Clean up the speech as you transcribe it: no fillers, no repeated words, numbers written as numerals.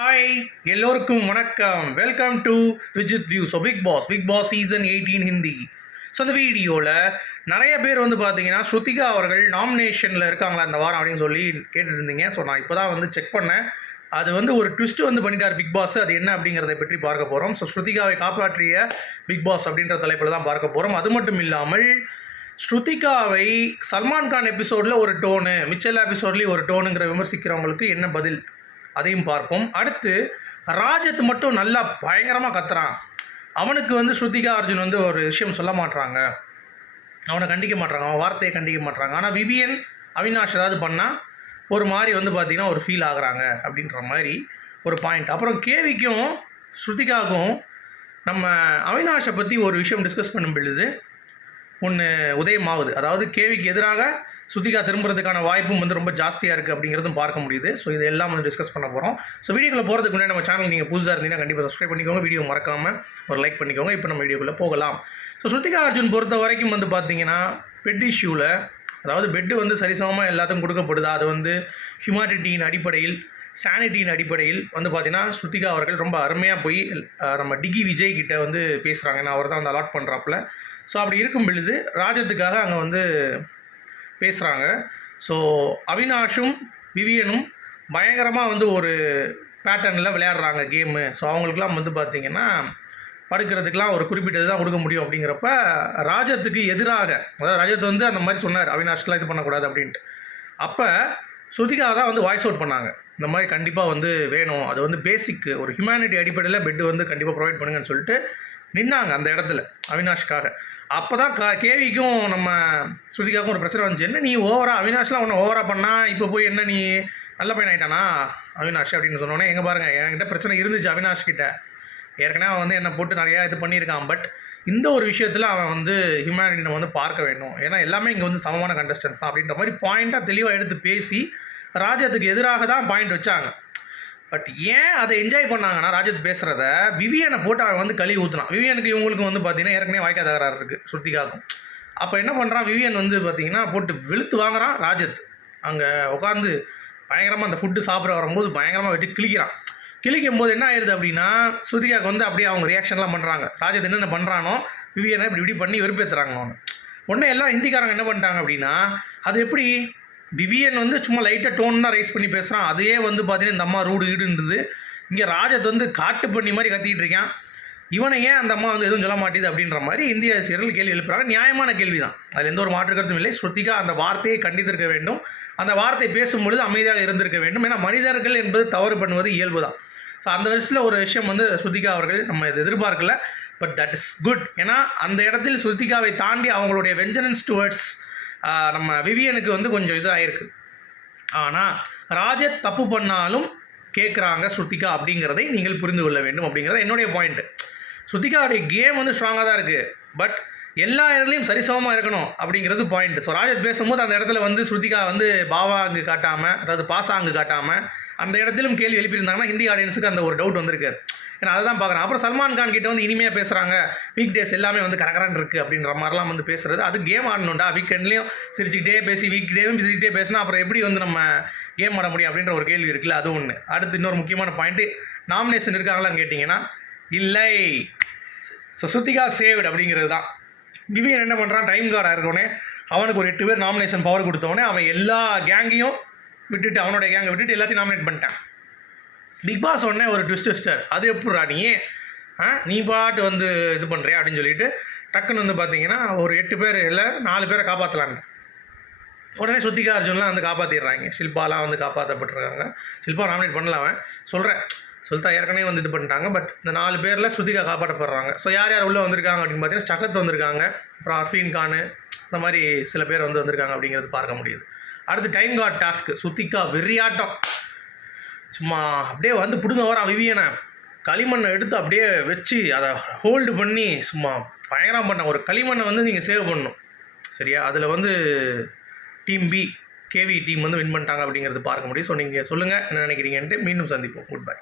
Hi எல்லோருக்கும் வணக்கம். Welcome to Vijith view. So Bigg Boss season 18 Hindi. So அந்த வீடியோவில் நிறைய பேர் வந்து பார்த்தீங்கன்னா ஸ்ருதிகா அவர்கள் நாமினேஷனில் இருக்காங்களா இந்த வாரம் அப்படின்னு சொல்லி கேட்டுட்டு இருந்தீங்க. ஸோ நான் இப்போ தான் வந்து செக் பண்ணேன். அது வந்து ஒரு ட்விஸ்ட் வந்து பண்ணிட்டார் பிக் பாஸ். அது என்ன அப்படிங்கிறத பற்றி பார்க்க போகிறோம். ஸோ ஸ்ருதிகாவை காப்பாற்றிய பிக் பாஸ் அப்படின்ற தலைப்பில் தான் பார்க்க போகிறோம். அது மட்டும் இல்லாமல் ஸ்ருதிகாவை சல்மான் கான் எபிசோடில் ஒரு டோனு, மிச்ச எல்லா எபிசோட்லேயும் ஒரு டோனுங்கிற விமர்சிக்கிறவங்களுக்கு என்ன பதில், அதையும் பார்ப்போம். அடுத்து ராஜத் மட்டும் நல்லா பயங்கரமாக கத்துறான். அவனுக்கு வந்து ஸ்ருதிகா அர்ஜுன் வந்து ஒரு விஷயம் சொல்ல மாட்றாங்க, அவனை கண்டிக்க மாட்றாங்க, அவன் வார்த்தையை கண்டிக்க மாட்றாங்க. ஆனால் விவியன் அவினாஷ் ஏதாவது பண்ணால் ஒரு மாதிரி வந்து பார்த்திங்கன்னா ஒரு ஃபீல் ஆகுறாங்க அப்படின்ற மாதிரி ஒரு பாயிண்ட். அப்புறம் கேவிக்கும் ஸ்ருதிகாவுக்கும் நம்ம அவினாஷை பற்றி ஒரு விஷயம் டிஸ்கஸ் பண்ணும் பொழுது ஒன்று உதயமாகுது. அதாவது கேவிக்கு எதிராக ஸ்ருதிகா திரும்புறதுக்கான வாய்ப்பும் வந்து ரொம்ப ஜாஸ்தியாக இருக்குது அப்படிங்கிறதும் பார்க்க முடியுது. ஸோ இதெல்லாம் வந்து டிஸ்கஸ் பண்ண போகிறோம். ஸோ வீடியோக்குள்ளே போகிறதுக்கு முன்னாடி நம்ம சேனல் நீங்கள் புதுசாக இருந்தீங்கன்னா கண்டிப்பாக சப்ஸ்கிரைப் பண்ணிக்கோங்க, வீடியோ மறக்காமல் ஒரு லைக் பண்ணிக்கோங்க. இப்போ நம்ம வீடியோக்குள்ளே போகலாம். ஸோ ஸ்ருதிகா அர்ஜுன் பொறுத்த வரைக்கும் வந்து பார்த்தீங்கன்னா பெட் இஷ்யூவில், அதாவது பெட்டு வந்து சரிசமமாக எல்லாத்துக்கும் கொடுக்கப்படுது. அது வந்து ஹியூமானிட்டியின் அடிப்படையில், சானிட்டியின் அடிப்படையில் வந்து பார்த்திங்கன்னா ஸ்ருதிகா அவர்கள் ரொம்ப அருமையாக போய் நம்ம டிகி விஜய் கிட்டே வந்து பேசுகிறாங்க. ஏன்னா அவர் தான் வந்து அலாட் பண்ணுறாப்புல. ஸோ அப்படி இருக்கும் பொழுது ராஜத்துக்காக அங்கே வந்து பேசுகிறாங்க. ஸோ அவினாஷும் விவியனும் பயங்கரமாக வந்து ஒரு பேட்டர்னில் விளையாடுறாங்க கேமு. ஸோ அவங்களுக்குலாம் வந்து பார்த்திங்கன்னா படுக்கிறதுக்கெலாம் ஒரு குறிப்பிட்டது தான் கொடுக்க முடியும். அப்படிங்கிறப்ப ராஜத்துக்கு எதிராக, அதாவது ராஜத் வந்து அந்த மாதிரி சொன்னார் அவினாஷ்லாம் இது பண்ணக்கூடாது அப்படின்ட்டு. அப்போ ஸ்ருதிகா தான் வந்து வாய்ஸ் அவுட் பண்ணாங்க, இந்த மாதிரி கண்டிப்பாக வந்து வேணும், அது வந்து பேசிக் ஒரு ஹியூமனிட்டி அடிப்படையில் பெட்டு வந்து கண்டிப்பாக ப்ரொவைட் பண்ணுங்கன்னு சொல்லிட்டு நின்னாங்க அந்த இடத்துல அவினாஷ்காக. அப்போ தான் கேவிக்கும் நம்ம ஸ்ருதிகாவுக்கும் ஒரு பிரச்சனை வந்துச்சு. என்ன நீ ஓவராக அவினாஷ்லாம் ஒன்று ஓவராக பண்ணால் இப்போ போய் என்ன நீ நல்ல பையன் ஆகிட்டானா அவினாஷ் அப்படின்னு சொன்னோன்னே, எங்கே பாருங்கள் என்கிட்ட பிரச்சனை இருந்துச்சு அவினாஷ் கிட்ட, ஏற்கனவே அவன் வந்து என்னை போட்டு நிறையா இது பண்ணியிருக்கான். பட் இந்த ஒரு விஷயத்தில் அவன் வந்து ஹியூமனிட்டியை வந்து பார்க்க வேண்டும், ஏன்னா எல்லாமே இங்கே வந்து சமமான கண்டஸ்டன்ஸ் தான் அப்படின்ற மாதிரி பாயிண்ட்டாக தெளிவாக எடுத்து பேசி ராஜத்துக்கு எதிராக தான் பாயிண்ட் வச்சாங்க. பட் ஏன் அதை என்ஜாய் பண்ணாங்கன்னா ராஜத் பேசுகிறத விவியனை போட்டு அவன் வந்து கழுவி ஊற்றுனான். விவியனுக்கு இவங்களுக்கும் வந்து பார்த்தீங்கன்னா ஏற்கனவே வாய்க்கா தகராறு இருக்குது ஸ்ருதிகாவுக்கும். அப்போ என்ன பண்ணுறான் விவியன் வந்து பார்த்தீங்கன்னா போட்டு வெளுத்து வாங்குறான் ராஜத். அங்கே உட்காந்து பயங்கரமாக அந்த ஃபுட்டு சாப்பிட வரும்போது பயங்கரமாக வச்சு கிழிக்கும் போது என்ன ஆயிடுது அப்படின்னா ஸ்ருதிகாவுக்கு வந்து அப்படியே அவங்க ரியாக்ஷன்லாம் பண்ணுறாங்க. ராஜத் என்னென்ன பண்ணுறானோ விவியனை இப்படி பண்ணி வெறுப்பேற்றுறாங்க. அவனை உடனே எல்லாம் ஹிந்திக்காரங்க என்ன பண்ணிட்டாங்க அப்படின்னா, அது எப்படி விவியன் வந்து சும்மா லைட்டாக டோன் தான் ரைஸ் பண்ணி பேசுகிறான், அதையே வந்து பார்த்தீங்கன்னா இந்த அம்மா ரூடு ஈடுன்றது. இங்கே ராஜத் வந்து காட்டு பண்ணி மாதிரி கத்திக்கிட்டு இருக்கான், இவனை ஏன் அந்த அம்மா வந்து எதுவும் சொல்ல மாட்டேது அப்படின்ற மாதிரி இந்திய அரசியர்கள் கேள்வி எழுப்புறாங்க. நியாயமான கேள்வி தான், அதில் எந்த ஒரு மாற்று கருத்தும் இல்லை. ஸ்ருதிகா அந்த வார்த்தையை கண்டித்திருக்க வேண்டும், அந்த வார்த்தை பேசும்பொழுது அமைதியாக இருந்திருக்க வேண்டும். ஏன்னா மனிதர்கள் என்பது தவறு பண்ணுவது இயல்பு தான். ஸோ அந்த வருஷத்தில் ஒரு விஷயம் வந்து ஸ்ருதிகா அவர்கள் நம்ம இது எதிர்பார்க்கல, பட் தட் இஸ் குட். ஏன்னா அந்த இடத்தில் ஸ்ருதிகாவை தாண்டி அவங்களுடைய வெஞ்சனன்ஸ் டுவர்ட்ஸ் நம்ம விவியனுக்கு வந்து கொஞ்சம் இது ஆயிருக்கு. ஆனால் ராஜத் தப்பு பண்ணாலும் கேட்குறாங்க ஸ்ருதிகா அப்படிங்கிறதை நீங்கள் புரிந்து கொள்ள வேண்டும் அப்படிங்கிறத என்னுடைய பாயிண்ட்டு. ஸ்ருதிகாவுடைய கேம் வந்து ஸ்ட்ராங்காக தான் இருக்குது, பட் எல்லா இடத்துலையும் சரிசமமாக இருக்கணும் அப்படிங்கிறது பாயிண்ட். ஸோ ராஜத் பேசும்போது அந்த இடத்துல வந்து ஸ்ருதிகா வந்து பாவா அங்கு காட்டாமல், அதாவது பாசா அங்கு காட்டாமல் அந்த இடத்திலும் கேள்வி எழுப்பியிருந்தாங்கன்னா ஹிந்தி ஆடியன்ஸுக்கு அந்த ஒரு டவுட் வந்திருக்காரு. ஏன்னா அதை தான் பார்க்குறேன். அப்புறம் சல்மான் கான் கிட்ட வந்து இனிமையாக பேசுகிறாங்க, வீக் டேஸ் எல்லாமே வந்து கரகரன் இருக்குது அப்படின்ற மாதிரிலாம் வந்து பேசுகிறது. அது கேம் ஆடணும்டா, வீக்கெண்ட்லேயும் சிரிச்சுக்கிட்டே பேசி வீக் டேவும் சிரிச்சுக்கிட்டே பேசினா அப்புறம் எப்படி வந்து நம்ம கேம் ஆட முடியும் அப்படின்ற ஒரு கேள்வி இருக்குல்ல, அது ஒன்று. அடுத்து இன்னொரு முக்கியமான பாயிண்ட்டு, நாமினேஷன் இருக்காங்களான்னு கேட்டிங்கன்னா இல்லை. ஸோ ஸ்ருதிகா சேவ்டு அப்படிங்கிறது தான். விவியன் என்ன பண்ணுறான், டைம் கார்டாக இருக்கோடனே அவனுக்கு ஒரு 8 பேர் நாமினேஷன் பவர் கொடுத்தவொடனே அவன் எல்லா கேங்கையும் விட்டுட்டு, அவனோட கேங்கை விட்டுட்டு எல்லாத்தையும் நாமினேட் பண்ணிட்டான். பிக் பாஸ் உடனே ஒரு ட்விஸ்டர், அது எப்படா நீ பாட்டு வந்து இது பண்ணுறியா அப்படின்னு சொல்லிட்டு டக்குன்னு வந்து பார்த்தீங்கன்னா ஒரு 8 பேர் இல்லை 4 பேரை காப்பாற்றலான்னு உடனே ஸ்ருதிகா அர்ஜுன்லாம் வந்து காப்பாற்றிடுறாங்க. ஷில்பாலாம் வந்து காப்பாற்றப்பட்டிருக்காங்க. ஷில்பா நாமினேட் பண்ணல, அவன் சொல்கிறேன் சொல்லிட்டா ஏற்கனவே வந்து இது பண்ணிட்டாங்க. பட் இந்த 4 பேரில் ஸ்ருதிகா காப்பாற்றப்படுறாங்க. ஸோ யார் யார் உள்ளே வந்திருக்காங்க அப்படின்னு பார்த்தீங்கன்னா சகத் வந்திருக்காங்க, அப்புறம் அர்ஃபீன் கானு, இந்த மாதிரி சில பேர் வந்து வந்திருக்காங்க அப்படிங்கிறது பார்க்க முடியுது. அடுத்து டைம் கார்டு டாஸ்க்கு, ஸ்ருதிகா வெறியாட்டம், சும்மா அப்படியே வந்து பிடுங்க வர விவியனை களிமண்ணை எடுத்து அப்படியே வச்சு அதை ஹோல்டு பண்ணி சும்மா பயங்கரம் பண்ண ஒரு களிமண்ணை வந்து நீங்கள் சேவ் பண்ணணும், சரியா? அதில் வந்து டீம் பி கேவி டீம் வந்து வின் பண்ணிட்டாங்க அப்படிங்கிறது பார்க்க முடியும். ஸோ நீங்கள் சொல்லுங்கள் என்ன நினைக்கிறீங்கன்ட்டு. மீண்டும் சந்திப்போம். Good bye.